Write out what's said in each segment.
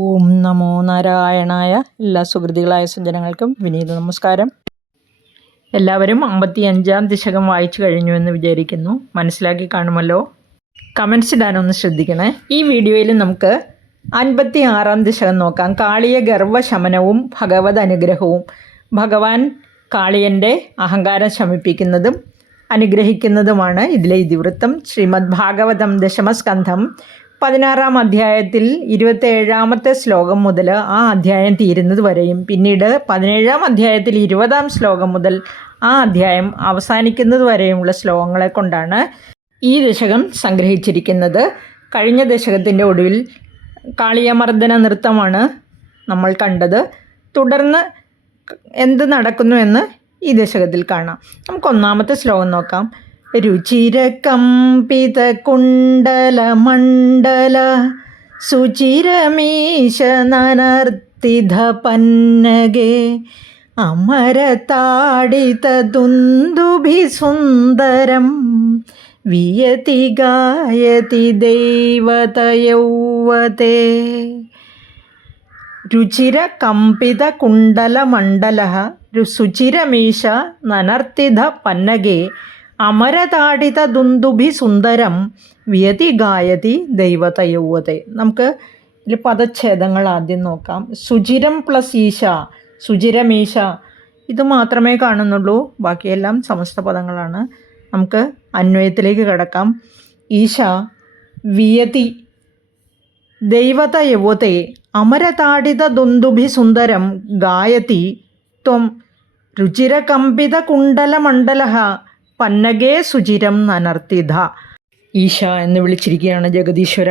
ഓം നമോ നാരായണായ. എല്ലാ സുഹൃത്തുക്കളായ സജ്ജനങ്ങൾക്കും വിനീത നമസ്കാരം. എല്ലാവരും 55-ാം ദശകം വായിച്ചു കഴിഞ്ഞു എന്ന് വിചാരിക്കുന്നു. മനസ്സിലാക്കി കാണുമല്ലോ. കമൻസ് ഇടാനൊന്ന് ശ്രദ്ധിക്കണേ. ഈ വീഡിയോയിൽ നമുക്ക് 56-ാം ദശകം നോക്കാം. കാളിയ ഗർവശമനവും ഭഗവത് അനുഗ്രഹവും. ഭഗവാൻ കാളിയൻ്റെ അഹങ്കാരം ശമിപ്പിക്കുന്നതും അനുഗ്രഹിക്കുന്നതുമാണ് ഇതിലെ ഇതിവൃത്തം. ശ്രീമദ് ഭാഗവതം ദശമസ്കന്ധം 16-ാം അധ്യായത്തിൽ 27-ാമത്തെ ശ്ലോകം മുതൽ ആ അധ്യായം തീരുന്നത് വരെയും, പിന്നീട് 17-ാം അധ്യായത്തിൽ 20-ാം ശ്ലോകം മുതൽ ആ അധ്യായം അവസാനിക്കുന്നത് വരെയുമുള്ള ശ്ലോകങ്ങളെ കൊണ്ടാണ് ഈ ദശകം സംഗ്രഹിച്ചിരിക്കുന്നത്. കഴിഞ്ഞ ദശകത്തിൻ്റെ ഒടുവിൽ കാളിയമർദ്ദന നൃത്തമാണ് നമ്മൾ കണ്ടത്. തുടർന്ന് എന്ത് നടക്കുന്നു എന്ന് ഈ ദശകത്തിൽ കാണാം. നമുക്ക് ഒന്നാമത്തെ ശ്ലോകം നോക്കാം. രുചിരകമ്പിത കുണ്ടല മണ്ഡല സുചിരമീശ നനർത്തിധ പന്നഗേ അമരതാടിത ദുന്ദുഭി സുന്ദരം വിയതി ഗായതി ദൈവതയൗവതേ. രുചിര കമ്പിത കുണ്ടല മണ്ഡല സുചിരമീശ നനർത്തിധ പന്നഗേ അമരതാടിത ദുന്ദുഭി സുന്ദരം വ്യതി ഗായതി ദൈവതയൗവതേ. നമുക്ക് ഇതിൽ പദച്ഛേദങ്ങൾ ആദ്യം നോക്കാം. സുചിരം പ്ലസ് ഈശ, സുചിരമീശ, ഇത് മാത്രമേ കാണുന്നുള്ളൂ. ബാക്കിയെല്ലാം സമസ്ത പദങ്ങളാണ്. നമുക്ക് അന്വയത്തിലേക്ക് കിടക്കാം. ഈശ വിയതി ദൈവതയൗവതേ അമരതാടിത ദുന്ദുഭി സുന്ദരം ഗായതി ത്വം രുചിരകമ്പിത കുണ്ടലമണ്ഡല പന്നഗേ സുചിരം നനർത്തിധ. ഈശ എന്ന് വിളിച്ചിരിക്കുകയാണ് ജഗദീശ്വര.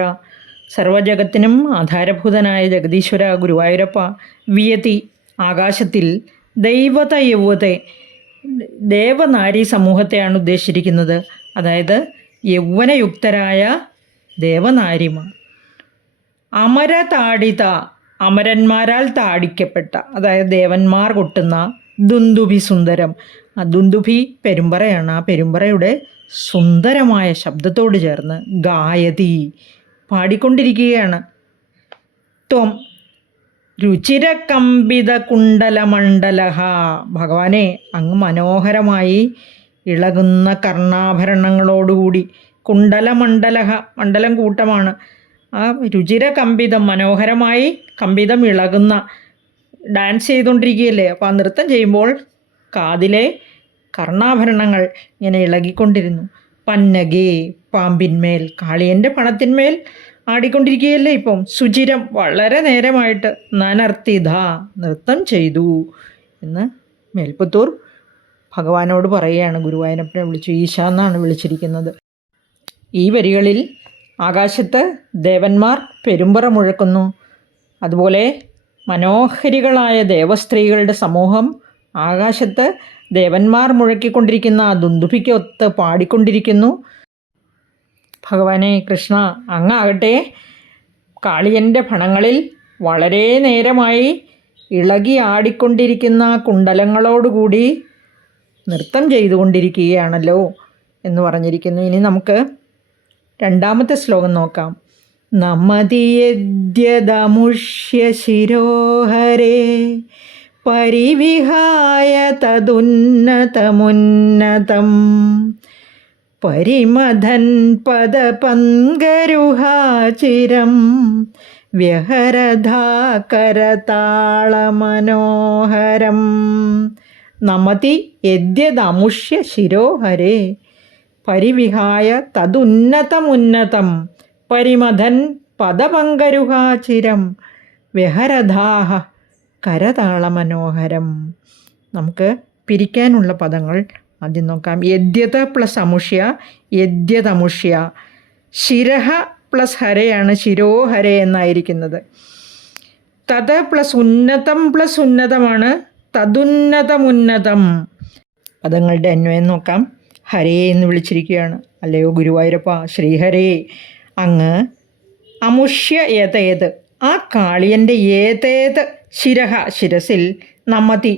സർവജഗത്തിനും ആധാരഭൂതനായ ജഗദീശ്വര ഗുരുവായൂരപ്പ. വിയതി ആകാശത്തിൽ, ദൈവതയൗവതേ ദേവനാരി സമൂഹത്തെയാണ് ഉദ്ദേശിച്ചിരിക്കുന്നത്. അതായത് യൗവനയുക്തരായ ദേവനാരിമാർ. അമരതാടിത അമരന്മാരാൽ താടിക്കപ്പെട്ട, അതായത് ദേവന്മാർ കൊട്ടുന്ന ദുന്ദുഭി സുന്ദരം. ആ ദുന്ദുഭി പെരുമ്പറയാണ്. ആ പെരുമ്പറയുടെ സുന്ദരമായ ശബ്ദത്തോട് ചേർന്ന് ഗായതി പാടിക്കൊണ്ടിരിക്കുകയാണ്. ത്വം രുചിരകമ്പിത കുണ്ടലമണ്ഡല. ഭഗവാനെ, അങ്ങ് മനോഹരമായി ഇളകുന്ന കർണാഭരണങ്ങളോടുകൂടി. കുണ്ടലമണ്ഡല, മണ്ഡലം കൂട്ടമാണ്. ആ രുചിരകമ്പിതം, മനോഹരമായി കമ്പിതം ഇളകുന്ന, ഡാൻസ് ചെയ്തുകൊണ്ടിരിക്കുകയല്ലേ. അപ്പോൾ ആ നൃത്തം ചെയ്യുമ്പോൾ കാതിലെ കർണാഭരണങ്ങൾ ഇങ്ങനെ ഇളകിക്കൊണ്ടിരുന്നു. പന്നഗേ പാമ്പിന്മേൽ, കാളിയൻ്റെ പണത്തിന്മേൽ ആടിക്കൊണ്ടിരിക്കുകയല്ലേ ഇപ്പം. സുചിരം വളരെ നേരമായിട്ട്. നനർത്തിധ നൃത്തം ചെയ്തു എന്ന് മേൽപ്പത്തൂർ ഭഗവാനോട് പറയുകയാണ്. ഗുരുവായൂരപ്പനെ വിളിച്ചു ഈശ എന്നാണ് വിളിച്ചിരിക്കുന്നത്. ഈ വരികളിൽ ആകാശത്ത് ദേവന്മാർ പെരുമ്പറ മുഴക്കുന്നു. അതുപോലെ മനോഹരികളായ ദേവസ്ത്രീകളുടെ സമൂഹം ആകാശത്ത് ദേവന്മാർ മുഴക്കിക്കൊണ്ടിരിക്കുന്ന ആ ദുന്ദുഭിക്കൊത്ത് പാടിക്കൊണ്ടിരിക്കുന്നു. ഭഗവാനെ കൃഷ്ണ, അങ്ങാകട്ടെ കാളിയൻ്റെ ഫണങ്ങളിൽ വളരെ നേരമായി ഇളകി ആടിക്കൊണ്ടിരിക്കുന്ന കുണ്ടലങ്ങളോടുകൂടി നൃത്തം ചെയ്തുകൊണ്ടിരിക്കുകയാണല്ലോ എന്ന് പറഞ്ഞിരിക്കുന്നു. ഇനി നമുക്ക് രണ്ടാമത്തെ ശ്ലോകം നോക്കാം. നമതിയദ്യദമുഷ്യ ശിരോഹരേ പരിവിഹായ തദുന്നതമുന്നതം പരിമഥൻ പദപങ്കരുഹാചിരം വ്യഹരധാകരതാളമനോഹരം. നമതി യദ്യദമുഷ്യ ശിരോഹരേ പരിവിഹായ തദുന്നതമുന്നതം പരിമഥൻ പദപങ്കരുഹാചിരം വ്യഹരധാഹ കരതാളമനോഹരം. നമുക്ക് പിരിക്കാനുള്ള പദങ്ങൾ ആദ്യം നോക്കാം. യദ്യത പ്ലസ് അമുഷ്യ, യദ്യതമുഷ്യ. ശിരഹ പ്ലസ് ഹരയാണ് ശിരോഹരേ എന്നായിരിക്കുന്നത്. തത് പ്ലസ് ഉന്നതം പ്ലസ് ഉന്നതമാണ് തദുന്നതമുന്നതം. പദങ്ങളുടെ അന്വയം നോക്കാം. ഹരേ എന്ന് വിളിച്ചിരിക്കുകയാണ്. അല്ലയോ ഗുരുവായൂരപ്പ, ശ്രീഹരേ, അങ്ങ് അമുഷ്യ ഏതേത്, ആ കാളിയൻ്റെ ഏതേത് ശിരഹ ശിരസിൽ, നമതി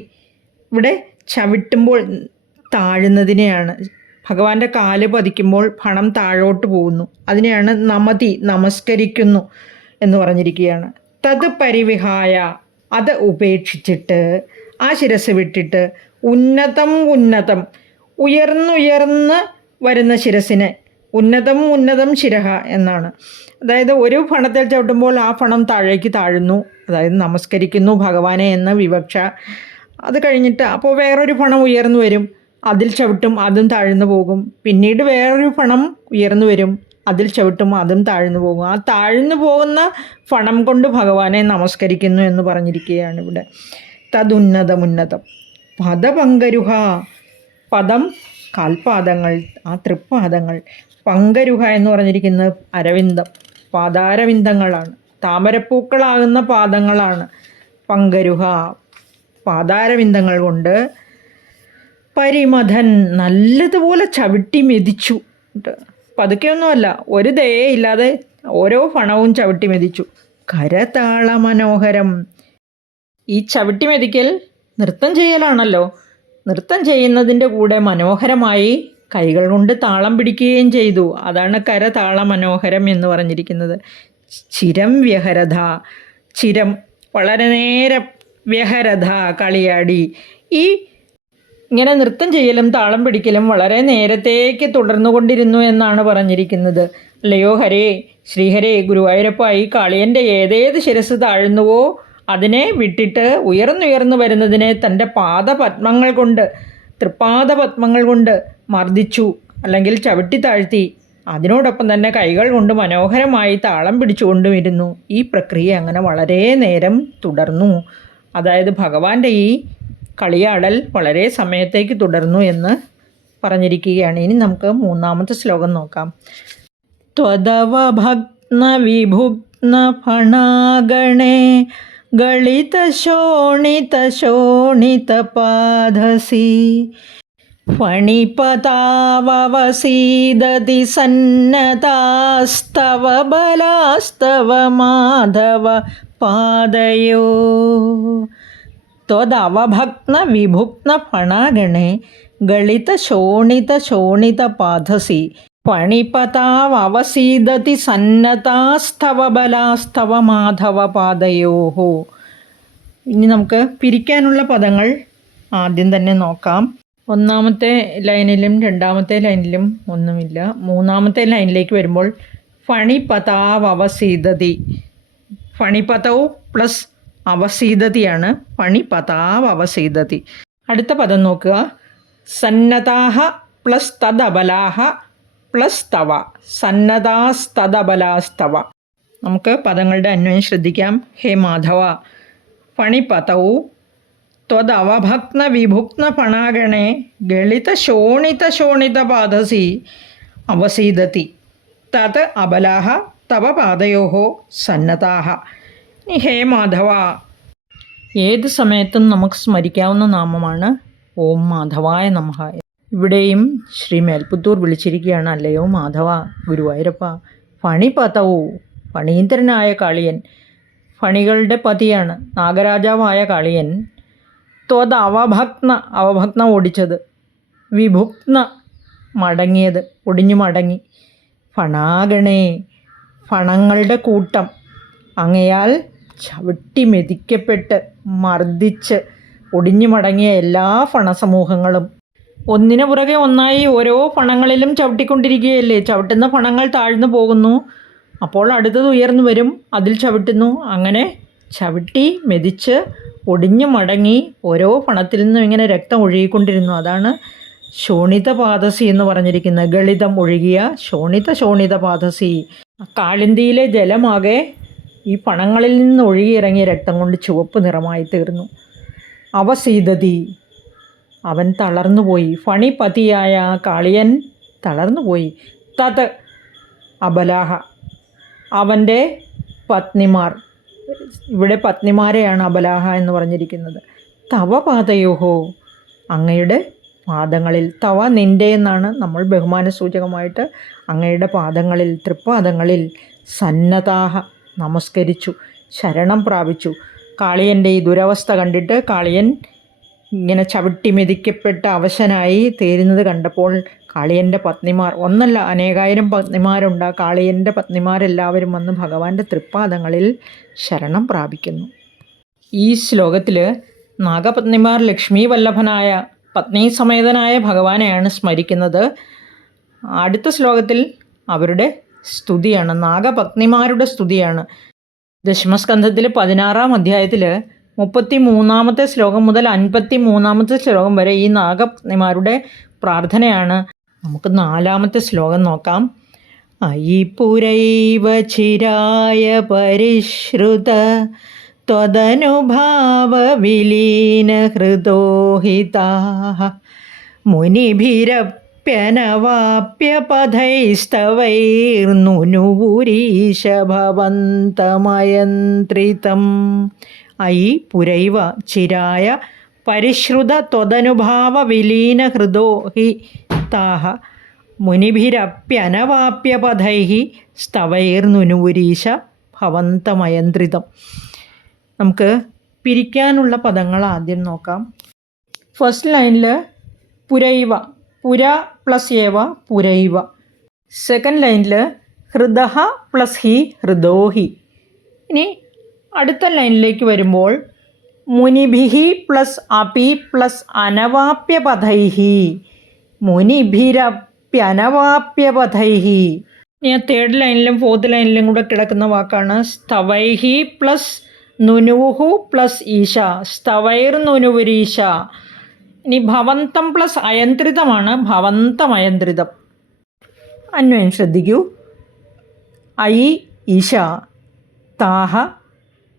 ഇവിടെ ചവിട്ടുമ്പോൾ താഴുന്നതിനെയാണ്. ഭഗവാന്റെ കാല് പതിക്കുമ്പോൾ ഫണം താഴോട്ട് പോകുന്നു. അതിനെയാണ് നമതി നമസ്കരിക്കുന്നു എന്ന് പറഞ്ഞിരിക്കുകയാണ്. തത് പരിവിഹായ അത് ഉപേക്ഷിച്ചിട്ട് ആ ശിരസ് വിട്ടിട്ട് ഉന്നതം ഉന്നതം ഉയർന്നുയർന്ന് വരുന്ന ശിരസിനെ ഉന്നതം ശിരഹ എന്നാണ്. അതായത് ഒരു ഫണത്തിൽ ചവിട്ടുമ്പോൾ ആ ഫണം താഴേക്ക് താഴുന്നു, അതായത് നമസ്കരിക്കുന്നു ഭഗവാനെ എന്ന വിവക്ഷ. അത് കഴിഞ്ഞിട്ട് അപ്പോൾ വേറൊരു ഫണം ഉയർന്നു വരും, അതിൽ ചവിട്ടും, അതും താഴ്ന്നു പോകും. പിന്നീട് വേറൊരു ഫണം ഉയർന്നു വരും, അതിൽ ചവിട്ടും, അതും താഴ്ന്നു പോകും. ആ താഴ്ന്നു പോകുന്ന ഫണം കൊണ്ട് ഭഗവാനെ നമസ്കരിക്കുന്നു എന്ന് പറഞ്ഞിരിക്കുകയാണ് ഇവിടെ. തതുന്നതമുന്നതം പദപങ്കരുഹ, പദം കാൽപാദങ്ങൾ, ആ തൃപ്പാദങ്ങൾ. പങ്കരുഹ എന്ന് പറഞ്ഞിരിക്കുന്നത് അരവിന്ദം, പാദാരവിന്ദങ്ങളാണ്, താമരപ്പൂക്കളാകുന്ന പാദങ്ങളാണ്. പങ്കരുഹ പാദാരവിന്ദങ്ങൾ കൊണ്ട് പരിമഥൻ നല്ലതുപോലെ ചവിട്ടി മെതിച്ചു. പതുക്കെയൊന്നുമല്ല, ഒരു ദയയില്ലാതെ ഓരോ ഫണവും ചവിട്ടി മെതിച്ചു. കരതാള മനോഹരം. ഈ ചവിട്ടി മെതിക്കൽ നൃത്തം ചെയ്യലാണല്ലോ. നൃത്തം ചെയ്യുന്നതിൻ്റെ കൂടെ മനോഹരമായി കൈകൾ കൊണ്ട് താളം പിടിക്കുകയും ചെയ്തു. അതാണ് കരതാള മനോഹരം എന്ന് പറഞ്ഞിരിക്കുന്നത്. ചിരം വ്യഹരഥ, ചിരം വളരെ നേരം, വ്യഹരഥ കളിയാടി. ഈ ഇങ്ങനെ നൃത്തം ചെയ്യലും താളം പിടിക്കലും വളരെ നേരത്തേക്ക് തുടർന്നുകൊണ്ടിരുന്നു എന്നാണ് പറഞ്ഞിരിക്കുന്നത്. അല്ലയോ ഹരേ, ശ്രീഹരേ, ഗുരുവായൂരപ്പ, ഈ കാളിയൻ്റെ ഏതേത് ശിരസ് താഴുന്നുവോ അതിനെ വിട്ടിട്ട് ഉയർന്നുയർന്നു വരുന്നതിനെ തൻ്റെ പാദപത്മങ്ങൾ കൊണ്ട്, തൃപ്പാദപത്മങ്ങൾ കൊണ്ട് മർദ്ദിച്ചു, അല്ലെങ്കിൽ ചവിട്ടി താഴ്ത്തി. അതിനോടൊപ്പം തന്നെ കൈകൾ കൊണ്ട് മനോഹരമായി താളം പിടിച്ചുകൊണ്ടുമിരുന്നു. ഈ പ്രക്രിയ അങ്ങനെ വളരെ നേരം തുടർന്നു. അതായത് ഭഗവാന്റെ ഈ കളിയാടൽ വളരെ സമയത്തേക്ക് തുടർന്നു എന്ന് പറഞ്ഞിരിക്കുകയാണ്. ഇനി നമുക്ക് മൂന്നാമത്തെ ശ്ലോകം നോക്കാം. ത്വദവഭഗ്ന വിഭുഗ്ന ഫണാഗണേ ഗളിത ശോണിത ശോണിത പാദസി ഫണിപതാവസീദതി സന്നതാസ്തവ ബലാസ്തവ മാധവ പാദയോ. ത്വദവഭഗ്ന വിഭുഗ്ന ഫണാഗണേ ഗളിത ശോണിത ശോണിത പാദസി ഫണിപതാവസീദതി സന്നതാസ്തവ ബലാസ്തവ മാധവ പാദയോഹോ. ഇനി നമുക്ക് പിരിക്കാനുള്ള പദങ്ങൾ ആദ്യം തന്നെ നോക്കാം. ഒന്നാമത്തെ ലൈനിലും രണ്ടാമത്തെ ലൈനിലും ഒന്നുമില്ല. മൂന്നാമത്തെ ലൈനിലേക്ക് വരുമ്പോൾ ഫണിപതാവസീദതി, ഫണിപതവും പ്ലസ് അവസീദതിയാണ്. ഫണിപതാവസീദതി. അടുത്ത പദം നോക്കുക. സന്നതാഹ പ്ലസ് തദബലാഹ പ്ലസ് തവ, സന്നതാസ്തദബലാസ്തവ. നമുക്ക് പദങ്ങളുടെ അന്വയം ശ്രദ്ധിക്കാം. ഹേ മാധവ, ഫണിപതൗ ത്വദവഭഗ്ന വിഭുഗ്ന ഫണാഗണേ ഗളിത ശോണിത ശോണിത പാദസി അവസീദതി തത് അബലാഹ തവ പാദയോഹോ സന്നതാഹ. ഹേ മാധവ, ഏത് സമയത്തും നമുക്ക് സ്മരിക്കാവുന്ന നാമമാണ് ഓം മാധവായ നമഃ. ഇവിടെയും ശ്രീ മേൽപുത്തൂർ വിളിച്ചിരിക്കുകയാണ്. അല്ലയോ മാധവ, ഗുരുവായൂരപ്പ, ഫണിപതവും, ഫണീന്ദ്രനായ കാളിയൻ, ഫണികളുടെ പതിയാണ് നാഗരാജാവായ കാളിയൻ. ത്വത് അവഭഗ്ന, അവഭഗ്ന ഓടിച്ചത്, വിഭുഗ്ന മടങ്ങിയത്, ഒടിഞ്ഞു മടങ്ങി, ഫണാഗണേ ഫണങ്ങളുടെ കൂട്ടം, അങ്ങയാൽ ചവിട്ടി മെതിക്കപ്പെട്ട് മർദ്ദിച്ച് ഒടിഞ്ഞു മടങ്ങിയ എല്ലാ ഫണസമൂഹങ്ങളും ഒന്നിനു പുറകെ ഒന്നായി ഓരോ ഫണങ്ങളിലും ചവിട്ടിക്കൊണ്ടിരിക്കുകയല്ലേ. ചവിട്ടുന്ന ഫണങ്ങൾ താഴ്ന്നു പോകുന്നു, അപ്പോൾ അടുത്തത് ഉയർന്നു വരും, അതിൽ ചവിട്ടുന്നു. അങ്ങനെ ചവിട്ടി മെതിച്ച് ഒടിഞ്ഞു മടങ്ങി ഓരോ ഫണത്തിൽ നിന്നും ഇങ്ങനെ രക്തം ഒഴുകിക്കൊണ്ടിരുന്നു. അതാണ് ശോണിത പാദസി എന്ന് പറഞ്ഞിരിക്കുന്നത്. ഗളിതം ഒഴുകിയ ശോണിത പാദസി. കാളിന്തിയിലെ ജലമാകെ ഈ ഫണങ്ങളിൽ നിന്ന് ഒഴുകിയിറങ്ങിയ രക്തം കൊണ്ട് ചുവപ്പ് നിറമായി തീർന്നു. അവസീദതി, അവൻ തളർന്നുപോയി. ഫണിപതിയായ കാളിയൻ തളർന്നുപോയി. തത് അബലാഹ, അവൻ്റെ പത്നിമാർ, ഇവിടെ പത്നിമാരെയാണ് അബലാഹ എന്ന് പറഞ്ഞിരിക്കുന്നത്. തവ പാദയോഹോ, അങ്ങയുടെ പാദങ്ങളിൽ, തവ നിൻ്റെ എന്നാണ് നമ്മൾ ബഹുമാന സൂചകമായിട്ട് അങ്ങയുടെ പാദങ്ങളിൽ, തൃപ്പാദങ്ങളിൽ, സന്നതാഹ നമസ്കരിച്ചു, ശരണം പ്രാപിച്ചു. കാളിയൻ്റെ ഈ ദുരവസ്ഥ കണ്ടിട്ട് കാളിയൻ ഇങ്ങനെ ചവിട്ടി മെതിക്കപ്പെട്ട അവശനായി തീരുന്നത് കണ്ടപ്പോൾ കാളിയൻ്റെ പത്നിമാർ, ഒന്നല്ല അനേകായിരം പത്നിമാരുണ്ട്, കാളിയൻ്റെ പത്നിമാരെല്ലാവരും വന്ന് ഭഗവാന്റെ തൃപ്പാദങ്ങളിൽ ശരണം പ്രാപിക്കുന്നു. ഈ ശ്ലോകത്തിൽ നാഗപത്നിമാർ ലക്ഷ്മി വല്ലഭനായ പത്നി സമേതനായ ഭഗവാനെയാണ് സ്മരിക്കുന്നത്. അടുത്ത ശ്ലോകത്തിൽ അവരുടെ സ്തുതിയാണ്, നാഗപത്നിമാരുടെ സ്തുതിയാണ്. ദശമസ്കന്ധത്തിൽ 16-ാം അധ്യായത്തിൽ 33-ാമത്തെ ശ്ലോകം മുതൽ 53-ാമത്തെ ശ്ലോകം വരെ ഈ നാഗപത്നിമാരുടെ പ്രാർത്ഥനയാണ്. നമുക്ക് 4-ാമത്തെ ശ്ലോകം നോക്കാം. അയിപുരൈവ ചിരായ പരിശ്രുത ത്വദനുഭാവവിലീന ഹൃദോഹിതാഃ മുനിഭിരപ്യനവാപ്യപഥൈസ്തവൈർനുനുപുരീശ ഭവന്തമയന്ത്രിതം. അയി പുരൈവ ചിരായ പരിശ്രുത ത്വദനുഭാവവിലീന ഹൃദോഹിതാഃ മുനിഭിരപ്യനവാപ്യപഥൈഃ സ്തവൈർനുനുപുരീശ ഭവന്തമയന്ത്രിതം. നമുക്ക് പിരിക്കാനുള്ള പദങ്ങൾ ആദ്യം നോക്കാം. ഫസ്റ്റ് ലൈനിൽ പുരൈവ, പുര പ്ലസ് ഏവ പുരൈവ. സെക്കൻഡ് ലൈനിൽ ഹൃദഃ പ്ലസ് ഹി ഹൃദോഹി. ഇനി അടുത്ത ലൈനിലേക്ക് വരുമ്പോൾ മുനിഭിഹി പ്ലസ് അപി പ്ലസ് അനവാപ്യപഥൈഹി, മുനിഭിരപ്യനവാപ്യപഥൈഹി. ഇനി തേർഡ് ലൈനിലും ഫോർത്ത് ലൈനിലും കൂടെ കിടക്കുന്ന വാക്കാണ് സ്തവൈഹി പ്ലസ് നുനുഹു പ്ലസ് ഈശ, സ്തവൈർ നുനുവരീശ. ഇനി ഭവന്തം പ്ലസ് അയന്ത്രിതമാണ്, ഭവന്തമയന്ത്രിതം. അന്വയം ശ്രദ്ധിക്കൂ. ഐ ഈശ താഹ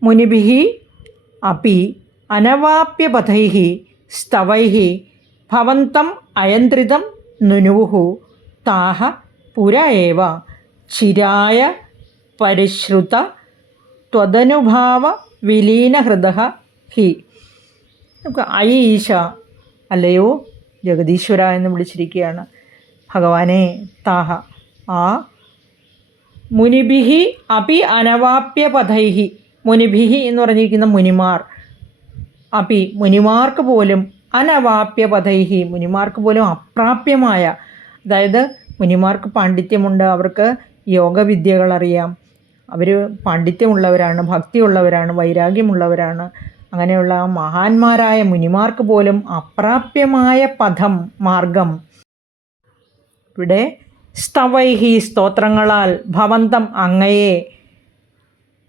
മുനിഭിഹി അപി അനവാപ്യപഥൈഹി സ്തവൈഹി ഭവന്തം അയന്ത്രിതം നുനുഹു താഹ പുര ഏവ ചിരായ പരിശ്രുത ത്വദനുഭാവ വിലീനഹൃദഃ ഹി. ഐ ഈശ, അല്ലയോ ജഗദീശ്വര എന്ന് വിളിച്ചിരിക്കുകയാണ് ഭഗവാനെ. താഹ, ആ മുനിഭിഹി അപി അനവാപ്യപഥൈഹി, മുനിഭിഹി എന്ന് പറഞ്ഞിരിക്കുന്ന മുനിമാർ, അപി മുനിമാർക്ക് പോലും, അനവാപ്യപഥൈഹി മുനിമാർക്ക് പോലും അപ്രാപ്യമായ, അതായത് മുനിമാർക്ക് പാണ്ഡിത്യമുണ്ട്, അവർക്ക് യോഗവിദ്യകൾ അറിയാം, അവർ പാണ്ഡിത്യമുള്ളവരാണ്, ഭക്തിയുള്ളവരാണ്, വൈരാഗ്യമുള്ളവരാണ്. അങ്ങനെയുള്ള മഹാന്മാരായ മുനിമാർക്ക് പോലും അപ്രാപ്യമായ പദം, മാർഗം. ഇവിടെ സ്തവൈഹി സ്തോത്രങ്ങളാൽ, ഭവന്തം അങ്ങയെ,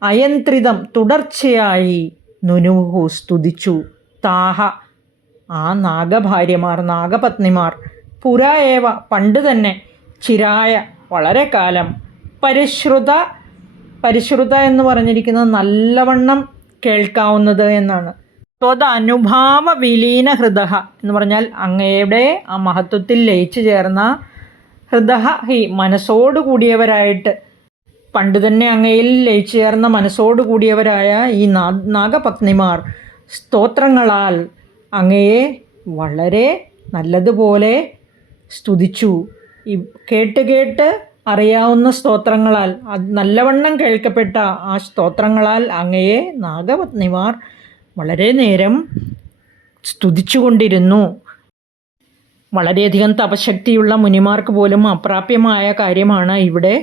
അയന്ത്രിതം തുടർച്ചയായി, നുനുഹു സ്തുതിച്ചു, താഹ ആ നാഗഭാര്യമാർ, നാഗപത്നിമാർ, പുര ഏവ പണ്ട് തന്നെ, ചിരായ വളരെ കാലം, പരിശ്രുത, പരിശ്രുത എന്ന് പറഞ്ഞിരിക്കുന്നത് നല്ലവണ്ണം കേൾക്കാവുന്നത് എന്നാണ്. ത്വദനുഭാവ വിലീന ഹൃദഃ എന്ന് പറഞ്ഞാൽ അങ്ങയുടെ ആ മഹത്വത്തിൽ ലയിച്ചു ചേർന്ന, ഹൃദഃ ഹി മനസ്സോടു കൂടിയവരായിട്ട്, പണ്ട് തന്നെ അങ്ങയിൽ ലയിച്ചു ചേർന്ന മനസ്സോടു കൂടിയവരായ ഈ നാഗപത്നിമാർ സ്തോത്രങ്ങളാൽ അങ്ങയെ വളരെ നല്ലതുപോലെ സ്തുതിച്ചു. കേട്ട് കേട്ട് അറിയാവുന്ന സ്തോത്രങ്ങളാൽ, നല്ലവണ്ണം കേൾക്കപ്പെട്ട ആ സ്തോത്രങ്ങളാൽ അങ്ങയെ നാഗപത്നിമാർ വളരെ നേരം സ്തുതിച്ചുകൊണ്ടിരുന്നു. വളരെയധികം തപശക്തിയുള്ള മുനിമാർക്ക് പോലും അപ്രാപ്യമായ കാര്യമാണ് ഇവിടെ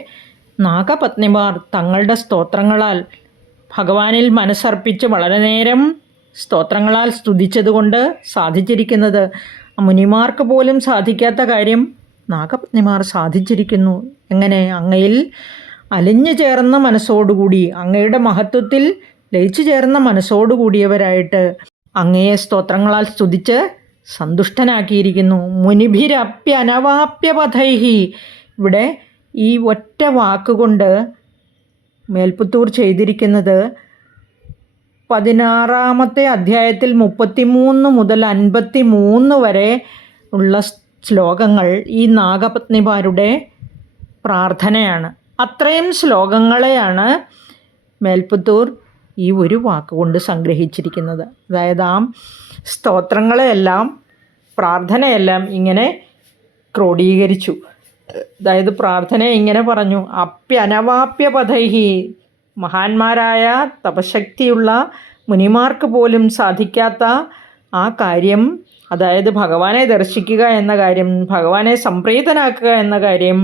നാഗപത്നിമാർ തങ്ങളുടെ സ്തോത്രങ്ങളാൽ ഭഗവാനിൽ മനസ്സർപ്പിച്ച് വളരെ നേരം സ്തോത്രങ്ങളാൽ സ്തുതിച്ചതുകൊണ്ട് സാധിച്ചിരിക്കുന്നത്. മുനിമാർക്ക് പോലും സാധിക്കാത്ത കാര്യം നാഗപത്നിമാർ സാധിച്ചിരിക്കുന്നു. എങ്ങനെ? അങ്ങയിൽ അലിഞ്ഞു ചേർന്ന മനസ്സോടുകൂടി, അങ്ങയുടെ മഹത്വത്തിൽ ലയിച്ചു ചേർന്ന മനസ്സോടുകൂടിയവരായിട്ട് അങ്ങയെ സ്തോത്രങ്ങളാൽ സ്തുതിച്ച് സന്തുഷ്ടനാക്കിയിരിക്കുന്നു. മുനിഭിരപ്യനവാപ്യപഥൈഹി. ഇവിടെ ഈ ഒറ്റ വാക്കുകൊണ്ട് മേൽപ്പത്തൂർ ചെയ്തിരിക്കുന്നത് 16-ാമത്തെ അധ്യായത്തിൽ 33 മുതൽ 53 വരെ ഉള്ള ശ്ലോകങ്ങൾ ഈ നാഗപത്നിമാരുടെ പ്രാർത്ഥനയാണ്. അത്രയും ശ്ലോകങ്ങളെയാണ് മേൽപ്പത്തൂർ ഈ ഒരു വാക്കുകൊണ്ട് സംഗ്രഹിച്ചിരിക്കുന്നത്. അതായത് ആ സ്തോത്രങ്ങളെയെല്ലാം, പ്രാർത്ഥനയെല്ലാം ഇങ്ങനെ ക്രോഡീകരിച്ചു. അതായത് പ്രാർത്ഥനയെ ഇങ്ങനെ പറഞ്ഞു: അപ്യനവാപ്യപഥൈഹി, മഹാന്മാരായ തപശക്തിയുള്ള മുനിമാർക്ക് പോലും സാധിക്കാത്ത ആ കാര്യം, അതായത് ഭഗവാനെ ദർശിക്കുക എന്ന കാര്യം, ഭഗവാനെ സംപ്രീതനാക്കുക എന്ന കാര്യം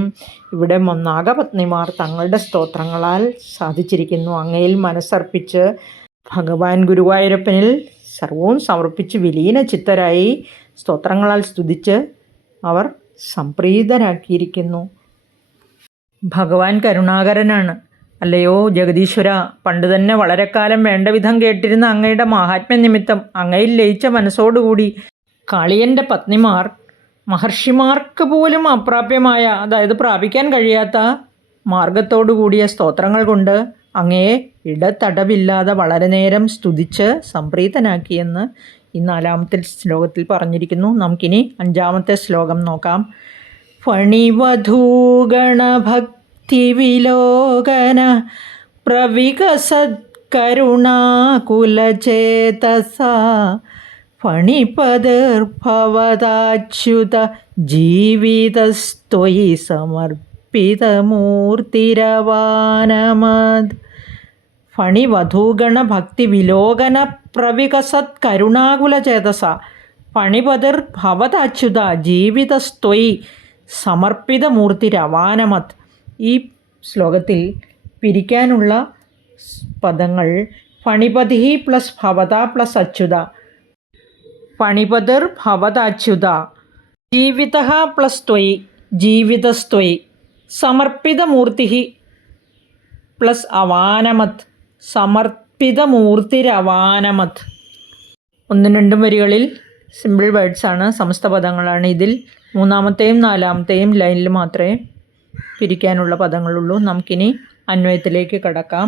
ഇവിടെ നാഗപത്നിമാർ തങ്ങളുടെ സ്തോത്രങ്ങളാൽ സാധിച്ചിരിക്കുന്നു. അങ്ങയിൽ മനസ്സർപ്പിച്ച് ഭഗവാൻ ഗുരുവായൂരപ്പനിൽ സർവവും സമർപ്പിച്ച് വിലീന ചിത്തരായി സ്തോത്രങ്ങളാൽ സ്തുതിച്ച് അവർ സംപ്രീതനാക്കിയിരിക്കുന്നു. ഭഗവാൻ കരുണാകരനാണ്. അല്ലയോ ജഗദീശ്വര, പണ്ട് തന്നെ വളരെക്കാലം വേണ്ടവിധം കേട്ടിരുന്ന അങ്ങയുടെ മാഹാത്മ്യ നിമിത്തം അങ്ങയിൽ ലയിച്ച മനസ്സോടുകൂടി കാളിയൻ്റെ പത്നിമാർ മഹർഷിമാർക്ക് പോലും അപ്രാപ്യമായ, അതായത് പ്രാപിക്കാൻ കഴിയാത്ത മാർഗത്തോടു കൂടിയ സ്തോത്രങ്ങൾ കൊണ്ട് അങ്ങയെ ഇടതടവില്ലാതെ വളരെ നേരം സ്തുതിച്ച് സംപ്രീതനാക്കിയെന്ന് ഈ 4ാമത്തെ ശ്ലോകത്തിൽ പറഞ്ഞിരിക്കുന്നു. നമുക്കിനി 5ാമത്തെ ശ്ലോകം നോക്കാം. ഫണിവധൂഗണഭക്തിവിലോകന പ്രവികസത്കരുണാകുലചേതസാ ഫണിപതിർഭവദാച്യുത ജീവിതസ്ത്വയി സമർപ്പിതമൂർത്തിരവാനമത്. ഫണിവധൂഗണ ഭക്തി വിലോകന പ്രവികസത്കരുണാകുലചേതസ ഫണിപതിർഭവദാച്യുത ജീവിതസ്ത്വയി സമർപ്പിതമൂർത്തിരവാനമത്. ഈ ശ്ലോകത്തിൽ പിരിക്കാനുള്ള പദങ്ങൾ ഫണിപതി പ്ലസ് ഭവത പ്ലസ് അച്യുത. ഫണിപതിർ ഭവദാച്യുത, ജീവിത പ്ലസ് ത്വയി ജീവിതസ്ത്വയി, സമർപ്പിതമൂർത്തി പ്ലസ് അവാനമത് സമർപ്പിതമൂർത്തിരവാനമത്. 1-2 വരികളിൽ സിമ്പിൾ വേർഡ്സാണ്, സമസ്ത പദങ്ങളാണ്. ഇതിൽ 3-ാമത്തെയും 4-ാമത്തെയും ലൈനിൽ മാത്രമേ പിരിക്കാനുള്ള പദങ്ങളുള്ളൂ. നമുക്കിനി അന്വയത്തിലേക്ക് കടക്കാം.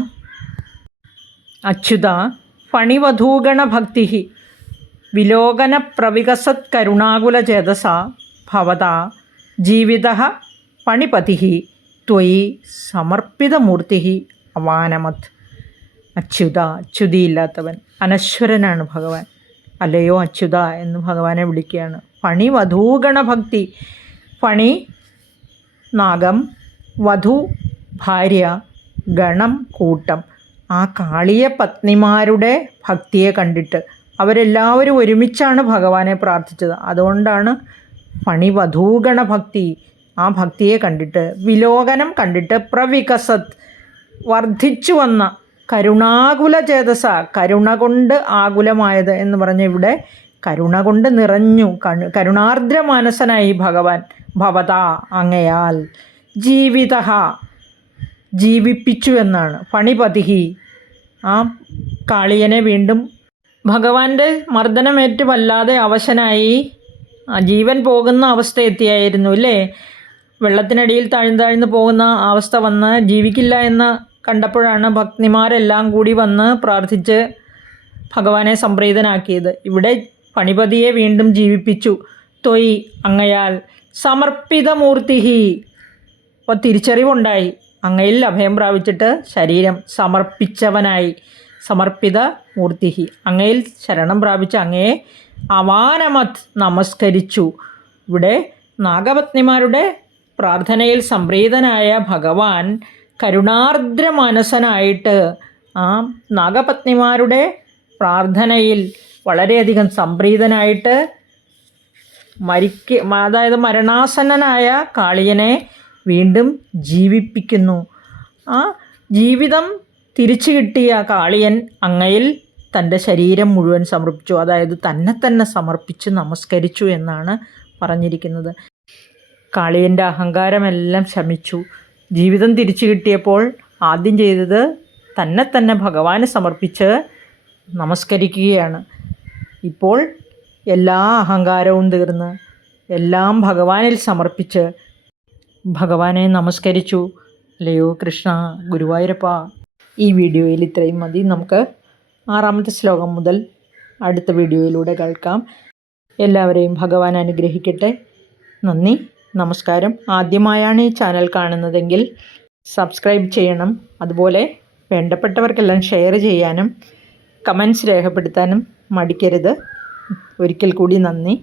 അച്യുത ഫണിവധൂഗണ ഭക്തി വിലോകന പ്രവികസത്കരുണാകുലചേതസ ഭവത ജീവിത ഫണിപതി ത്വയി സമർപ്പിതമൂർത്തി അവാനമത്. അച്യുത, അച്യുതിയില്ലാത്തവൻ, അനശ്വരനാണ് ഭഗവാൻ. അല്ലയോ അച്യുത എന്ന് ഭഗവാനെ വിളിക്കുകയാണ്. ഫണിവധൂഗണ ഭക്തി, ഫണി നാഗം, വധു ഭാര്യ, ഗണം കൂട്ടം. ആ കാളിയ പത്നിമാരുടെ ഭക്തിയെ കണ്ടിട്ട് അവരെല്ലാവരും ഒരുമിച്ചാണ് ഭഗവാനെ പ്രാർത്ഥിച്ചത്. അതുകൊണ്ടാണ് ഫണിവധൂഗണ ഭക്തി. ആ ഭക്തിയെ കണ്ടിട്ട്, വിലോകനം കണ്ടിട്ട്, പ്രവികസത് വർദ്ധിച്ചു വന്ന, കരുണാകുല ചേതസ കരുണ കൊണ്ട് ആകുലമായത് എന്ന് പറഞ്ഞ ഇവിടെ കരുണ കൊണ്ട് നിറഞ്ഞു, കരുണാർദ്ര മാനസനായി ഭഗവാൻ. ഭവത അങ്ങയാൽ, ജീവിത ജീവിപ്പിച്ചു എന്നാണ്. ഫണിപതി ആ കാളിയനെ വീണ്ടും ഭഗവാന്റെ മർദ്ദനമേറ്റ് വല്ലാതെ അവശനായി ജീവൻ പോകുന്ന അവസ്ഥ എത്തിയായിരുന്നു അല്ലേ. വെള്ളത്തിനടിയിൽ താഴ്ന്നു പോകുന്ന അവസ്ഥ വന്ന് ജീവിക്കില്ല എന്ന് കണ്ടപ്പോഴാണ് ഭക്തിമാരെല്ലാം കൂടി വന്ന് പ്രാർത്ഥിച്ച് ഭഗവാനെ സംപ്രീതനാക്കിയത്. ഇവിടെ ഫണിപതിയെ വീണ്ടും ജീവിപ്പിച്ചു. ത്വയി അങ്ങയാൽ, സമർപ്പിതമൂർത്തി അപ്പോൾ തിരിച്ചറിവുണ്ടായി. അങ്ങയിൽ അഭയം പ്രാപിച്ചിട്ട് ശരീരം സമർപ്പിച്ചവനായി. സമർപ്പിത മൂർത്തി, അങ്ങയിൽ ശരണം പ്രാപിച്ച അങ്ങയെ അവാനമത് നമസ്കരിച്ചു. ഇവിടെ നാഗപത്നിമാരുടെ പ്രാർത്ഥനയിൽ സംപ്രീതനായ ഭഗവാൻ കരുണാർദ്ര മനസ്സനായിട്ട് ആ നാഗപത്നിമാരുടെ പ്രാർത്ഥനയിൽ വളരെയധികം സംപ്രീതനായിട്ട് അതായത് മരണാസന്നനായ കാളിയനെ വീണ്ടും ജീവിപ്പിക്കുന്നു. ആ ജീവിതം തിരിച്ചു കിട്ടിയ കാളിയൻ അങ്ങയിൽ തൻ്റെ ശരീരം മുഴുവൻ സമർപ്പിച്ചു, അതായത് തന്നെ സമർപ്പിച്ച് നമസ്കരിച്ചു എന്നാണ് പറഞ്ഞിരിക്കുന്നത്. കാളിയൻ്റെ അഹങ്കാരമെല്ലാം ശമിച്ചു. ജീവിതം തിരിച്ചു കിട്ടിയപ്പോൾ ആദ്യം ചെയ്തത് തന്നെ ഭഗവാന് സമർപ്പിച്ച് നമസ്കരിക്കുകയാണ്. ഇപ്പോൾ എല്ലാ അഹങ്കാരവും തീർന്ന് എല്ലാം ഭഗവാനിൽ സമർപ്പിച്ച് ഭഗവാനെ നമസ്കരിച്ചു. അല്ലയോ കൃഷ്ണ ഗുരുവായൂരപ്പ. ഈ വീഡിയോയിൽ ഇത്രയും മതി. നമുക്ക് 6-ാമത്തെ ശ്ലോകം മുതൽ അടുത്ത വീഡിയോയിലൂടെ കേൾക്കാം. എല്ലാവരെയും ഭഗവാൻ അനുഗ്രഹിക്കട്ടെ. നന്ദി, നമസ്കാരം. ആദ്യമായാണ് ഈ ചാനൽ കാണുന്നതെങ്കിൽ സബ്സ്ക്രൈബ് ചെയ്യണം. അതുപോലെ വേണ്ടപ്പെട്ടവർക്കെല്ലാം ഷെയർ ചെയ്യാനും കമൻറ്റ്സ് രേഖപ്പെടുത്താനും മടിക്കരുത്. ഒരിക്കൽ കൂടി നന്ദി.